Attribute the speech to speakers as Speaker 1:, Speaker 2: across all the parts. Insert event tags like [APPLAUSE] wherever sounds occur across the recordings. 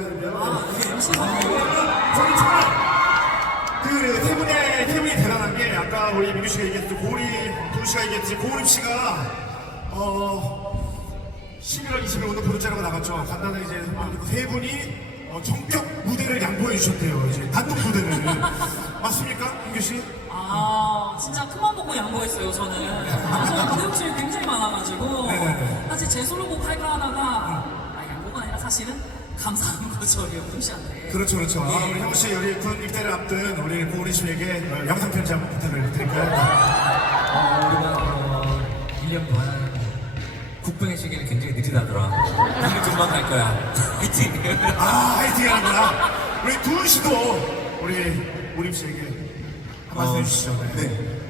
Speaker 1: 있거든요.
Speaker 2: 아, 그 MC
Speaker 1: 정말 그세 분의 세 분이 대단한 게 아까 우리 민규 씨가 얘기했듯이 고리 도우 씨가 얘기했듯이 고은임 씨가 어 11월 20일 오늘 보도자료가 나갔죠. 간단하게 이제 세 분이 어, 전격 무대를 양보해 주셨대요. 이제 단독 무대를 [LAUGHS] 맞습니까, 민규 씨?
Speaker 2: 아, 진짜 큰맘 먹고 양보했어요, 저는. 아, 저는 무대 욕심이 굉장히 많아가지고.
Speaker 1: 네네네.
Speaker 2: 사실 제 솔로곡 할까 하다가, 아, 양보가 아니라 사실은 감사한 거죠, 우리 영동 씨한테.
Speaker 1: 그렇죠, 그렇죠. 아, 우리 형우 씨 우리 군 입대를 앞둔 우리 고은임 씨에게 어, 영상 편지 한번 부탁을 드릴까요?
Speaker 3: 어, 우리가 어, 1년 반 국병의 시기는 굉장히 느리다더라. 우리 금방 갈 거야. [LAUGHS] 화이팅!
Speaker 1: 아, 화이팅 하는구나. 우리 두은 씨도 우리 우림 씨에게 한 말씀
Speaker 4: 어,
Speaker 1: 해주시죠. 네.
Speaker 4: 네.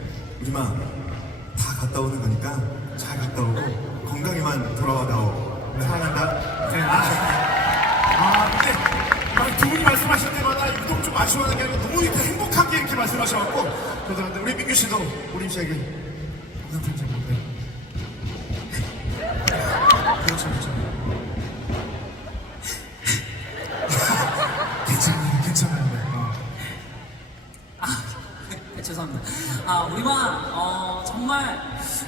Speaker 4: 우리마 다 갔다 오는 거니까 잘 갔다 오고 건강히만 돌아와다오. 사랑한다.
Speaker 1: 네, 아, 아, 말씀하셔갖고 그러는데 우리 민규 씨도 우림 씨에게 영상 편지 네. 그렇죠, 그렇죠. 괜찮아요, 괜찮아요. 네. 어.
Speaker 2: 네, 죄송합니다. 아, 우리만, 어, 정말,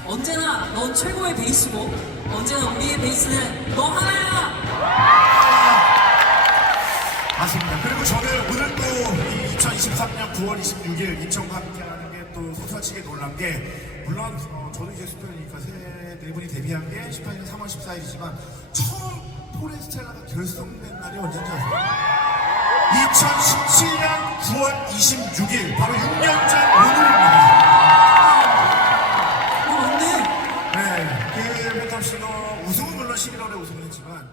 Speaker 2: 언제나 넌 최고의 베이스고, 언제나 우리의 베이스는 너 하나야!
Speaker 1: 2023년 9월 26일 인천과 함께하는 게 또 속사치게 놀란 게 물론 어, 저도 이제 스페인이니까 세네 분이 데뷔한 게 18년 3월 14일이지만 처음 포레스텔라가 결성된 날이 언제인지 아세요? 2017년 9월 26일 바로 6년 전 오늘입니다. 오늘? 네, 그 배탑 씨도 우승은 물론 11월에 우승했지만